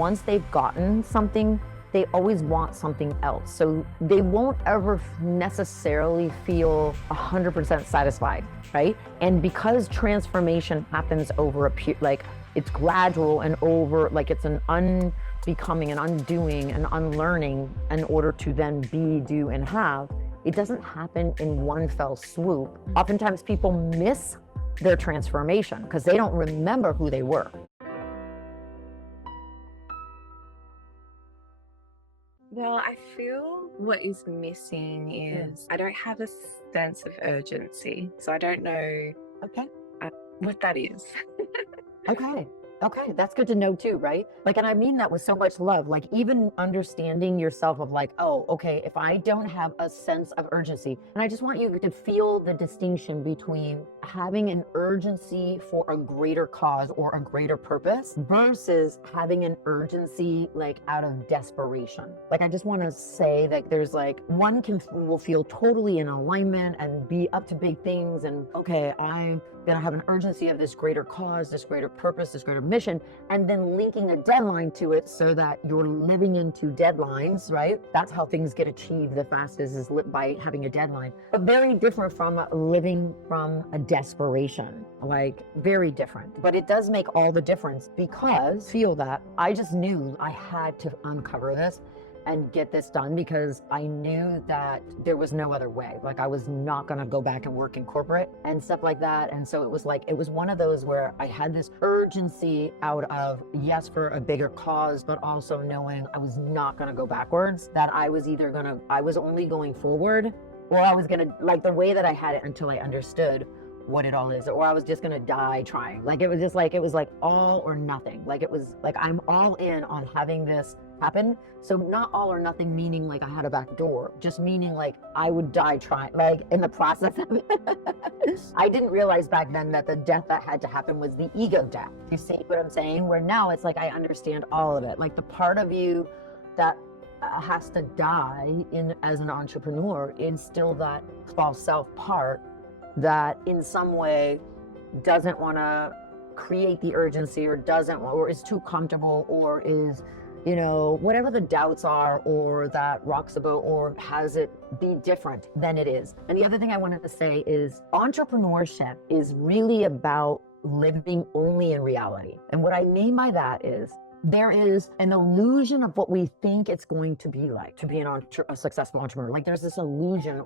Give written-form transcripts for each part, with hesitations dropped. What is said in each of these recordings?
once they've gotten something, they always want something else. So they won't ever necessarily feel 100% satisfied, right? And because transformation happens over a period, like it's gradual and over, like it's an unbecoming and undoing and unlearning in order to then be, do, and have, it doesn't happen in one fell swoop. Oftentimes people miss their transformation because they don't remember who they were. Well, I feel what is missing is I don't have a sense of urgency. So I don't know Okay. what that is. Okay. Okay. That's good to know too, right? Like, and I mean that with so much love, like even understanding yourself of like, oh, okay, if I don't have a sense of urgency, and I just want you to feel the distinction between having an urgency for a greater cause or a greater purpose versus having an urgency like out of desperation. Like, I just want to say that there's like one will feel totally in alignment and be up to big things. And okay, I'm going to have an urgency of this greater cause, this greater purpose, this greater mission, and then linking a deadline to it so that you're living into deadlines, right? That's how things get achieved the fastest, is by having a deadline. But very different from living from a desperation, like very different. But it does make all the difference because feel that I just knew I had to uncover this and get this done because I knew that there was no other way. Like I was not going to go back and work in corporate and stuff like that. And so it was one of those where I had this urgency out of, yes, for a bigger cause, but also knowing I was not going to go backwards, that I was only going forward, or I was going to, like the way that I had it until I understood what it all is, or I was just going to die trying. Like it was like all or nothing. Like it was like, I'm all in on having this happen. So not all or nothing meaning like I had a back door, just meaning like I would die trying, like in the process of it. I didn't realize back then that the death that had to happen was the ego death. You see what I'm saying? Where now it's like I understand all of it. Like the part of you that has to die in as an entrepreneur is still that false self part that in some way doesn't want to create the urgency, or is too comfortable, or is, you know, whatever the doubts are, or that rocks the boat, or has it be different than it is. And the other thing I wanted to say is entrepreneurship is really about living only in reality. And what I mean by that is there is an illusion of what we think it's going to be like to be a successful entrepreneur. Like there's this illusion,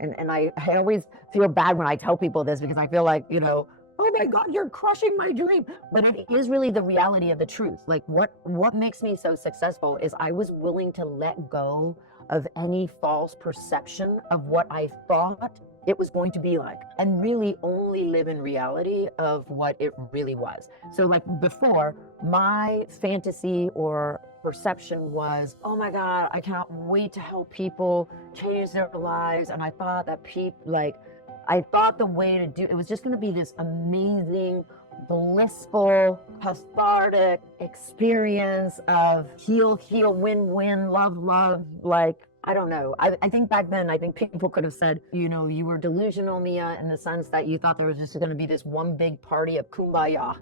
and I always feel bad when I tell people this because I feel like, you know, oh my God, you're crushing my dream. But it is really the reality of the truth. Like what makes me so successful is I was willing to let go of any false perception of what I thought it was going to be like, and really only live in reality of what it really was. So like before, my fantasy or perception was, oh my God, I can't wait to help people change their lives. And I thought that the way to do it was just going to be this amazing, blissful, cathartic experience of heal, win, love, like, I don't know. I think back then, I think people could have said, you know, you were delusional, Mia, in the sense that you thought there was just going to be this one big party of kumbaya.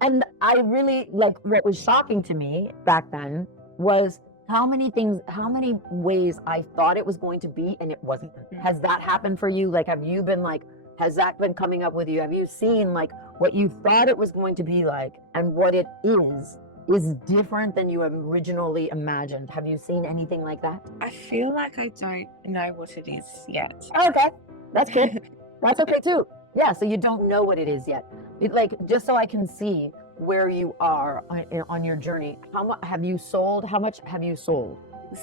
And I really, like, what was shocking to me back then was how many ways I thought it was going to be and it wasn't. Has that happened for you? Like, has that been coming up with you? Have you seen like what you thought it was going to be like and what it is different than you originally imagined? Have you seen anything like that? I feel like I don't know what it is yet. Okay, that's good. That's okay too. Yeah, so you don't know what it is yet. Just so I can see where you are on your journey. How much have you sold? How much have you sold?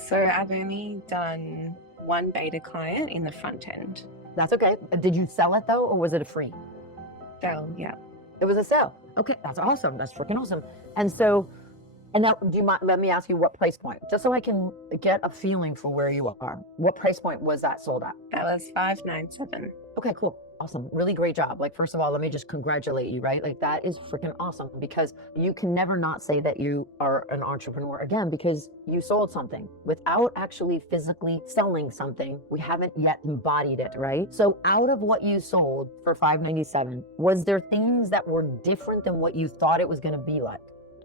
So I've only done one beta client in the front end. That's okay. Did you sell it though, or was it a free? So yeah. It was a sale. Okay, that's awesome. That's freaking awesome. And so, now, do you mind, let me ask you what price point, just so I can get a feeling for where you are. What price point was that sold at? That was $597. Okay, cool. Awesome. Really great job. Like, first of all, let me just congratulate you, right? Like, that is freaking awesome because you can never not say that you are an entrepreneur again, because you sold something without actually physically selling something. We haven't yet embodied it, right? So out of what you sold for $597, was there things that were different than what you thought it was going to be like?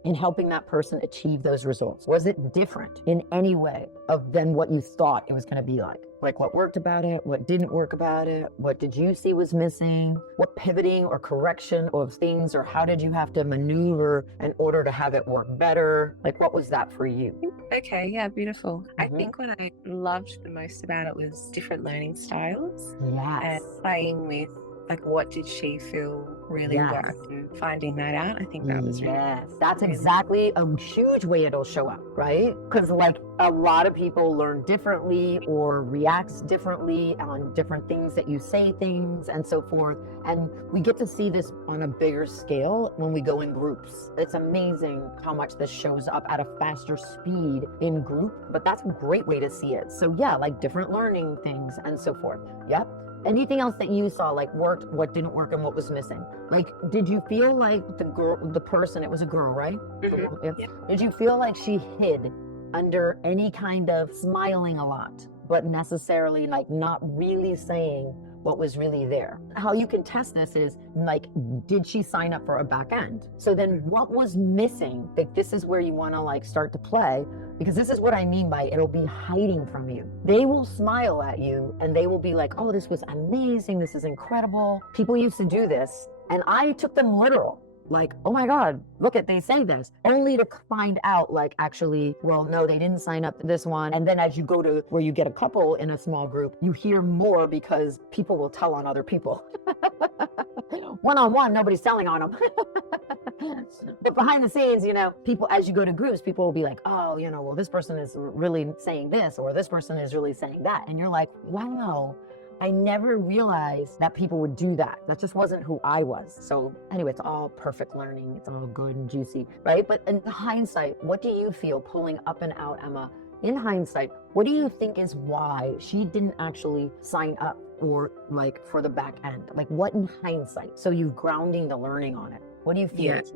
in helping that person achieve those results? Was it different in any way than what you thought it was going to be like? Like what worked about it, what didn't work about it, what did you see was missing, what pivoting or correction of things, or how did you have to maneuver in order to have it work better? Like what was that for you? Okay, yeah, beautiful. I Mhm. think what I loved the most about it was different learning styles and Yes. playing with like what did she feel really Yes. worked and finding that out. I think that was Yes, that's really exactly a huge way it'll show up, right? Because like a lot of people learn differently or reacts differently on different things that you say things and so forth. And we get to see this on a bigger scale when we go in groups. It's amazing how much this shows up at a faster speed in group, but that's a great way to see it. So yeah, like different learning things and so forth. Yep. Anything else that you saw like worked, what didn't work, and what was missing? Like, did you feel like the person, it was a girl, right? Mhm. Yeah. Yeah. Did you feel like she hid under any kind of smiling a lot, but necessarily like not really saying what was really there? How you can test this is like, did she sign up for a back end? So then what was missing? Like, this is where you want to like start to play, because this is what I mean by it'll be hiding from you. They will smile at you and they will be like, oh, this was amazing. This is incredible. People used to do this and I took them literal. Like, oh my God, look at, they say this, only to find out like, actually, well, no, they didn't sign up to this one. And then as you go to where you get a couple in a small group, you hear more because people will tell on other people. One-on-one, nobody's telling on them. But behind the scenes, you know, people, as you go to groups, people will be like, oh, you know, well, this person is really saying this, or this person is really saying that. And you're like, wow, I never realized that people would do that. That just wasn't who I was. So anyway, it's all perfect learning. It's all good and juicy, right? But in hindsight, what do you feel pulling up and out, Emma? In hindsight, what do you think is why she didn't actually sign up or like for the back end? Like what in hindsight? So you grounding the learning on it. What do you feel Yeah. is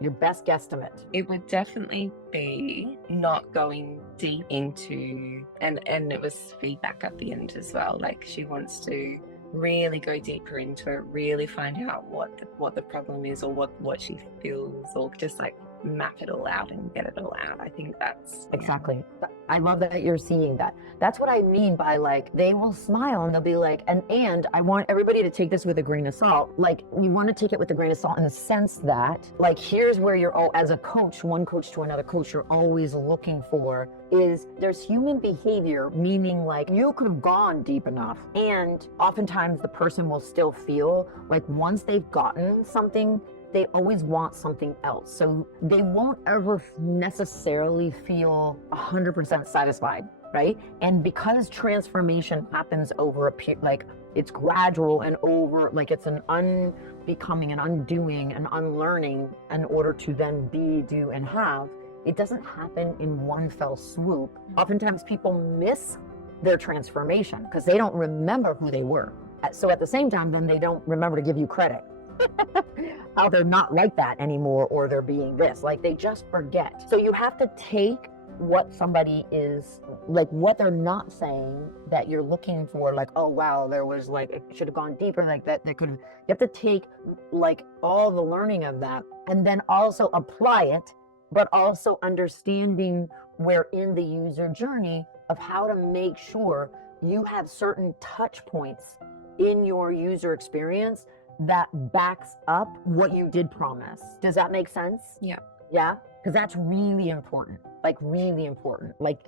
your best guesstimate? It would definitely be not going deep into, and it was feedback at the end as well. Like she wants to really go deeper into it, really find out what the problem is or what she feels, or just like map it all out and get it all out. I think that's Exactly. I love that you're seeing that. That's what I mean by like, they will smile and they'll be like, and I want everybody to take this with a grain of salt. Like you want to take it with a grain of salt in the sense that like, here's where you're all, as a coach, one coach to another coach, you're always looking for is there's human behavior, meaning like you could have gone deep enough. And oftentimes the person will still feel like once they've gotten something, they always want something else. So they won't ever necessarily feel 100% satisfied, right? And because transformation happens over a period, like it's gradual and over, like it's an unbecoming and undoing and unlearning in order to then be, do, and have, it doesn't happen in one fell swoop. Oftentimes people miss their transformation because they don't remember who they were. So at the same time, then they don't remember to give you credit. How they're not like that anymore, or they're being this, like they just forget. So you have to take what somebody is like, what they're not saying that you're looking for, like, oh wow, there was like, it should have gone deeper, like that they could have. You have to take like all the learning of that and then also apply it, but also understanding where in the user journey of how to make sure you have certain touch points in your user experience that backs up what you did promise. Does that make sense? Yeah. Yeah? Because that's really important. Like really important. Like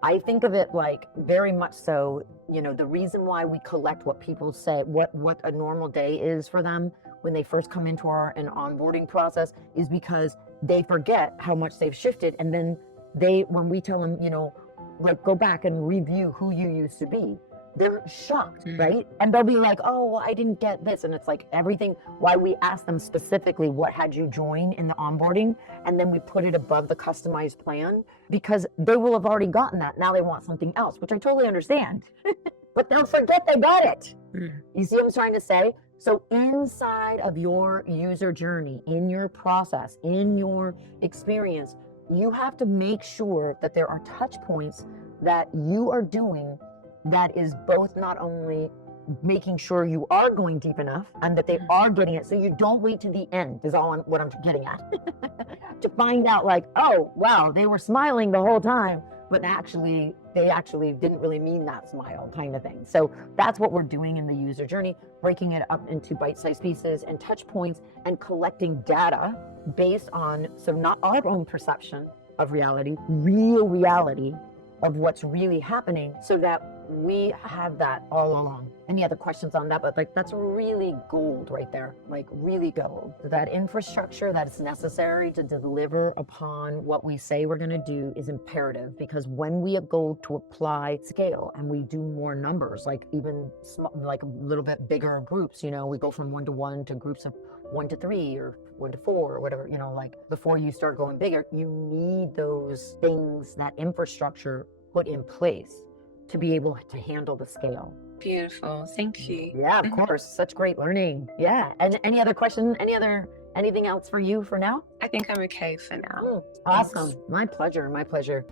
I think of it like very much so, you know, the reason why we collect what people say, what a normal day is for them when they first come into an onboarding process is because they forget how much they've shifted. And then when we tell them, you know, like go back and review who you used to be, they're shocked, right? And they'll be like, oh, well, I didn't get this. And it's like everything, why we ask them specifically, what had you join in the onboarding? And then we put it above the customized plan because they will have already gotten that. Now they want something else, which I totally understand. But they'll forget they got it. You see what I'm trying to say? So inside of your user journey, in your process, in your experience, you have to make sure that there are touch points that you are doing that is both not only making sure you are going deep enough and that they are getting it, so you don't wait to the end is what I'm getting at. to find out like, oh, wow, they were smiling the whole time, but they actually didn't really mean that smile kind of thing. So that's what we're doing in the user journey, breaking it up into bite-sized pieces and touch points and collecting data based on, so not our own perception of reality, real reality of what's really happening, so that we have that all along. Any other questions on that? But like, that's really gold right there, like really gold. That infrastructure that is necessary to deliver upon what we say we're going to do is imperative, because when we go to apply scale and we do more numbers, like even like a little bit bigger groups, you know, we go from 1 to 1 to groups of 1 to 3 or 1 to 4 or whatever, you know, like before you start going bigger, you need those things, that infrastructure put in place to be able to handle the scale. Beautiful. Thank you. Yeah, of course. Such great learning. Yeah. And any other question? Anything else for you for now? I think I'm okay for now. Awesome. My pleasure. My pleasure.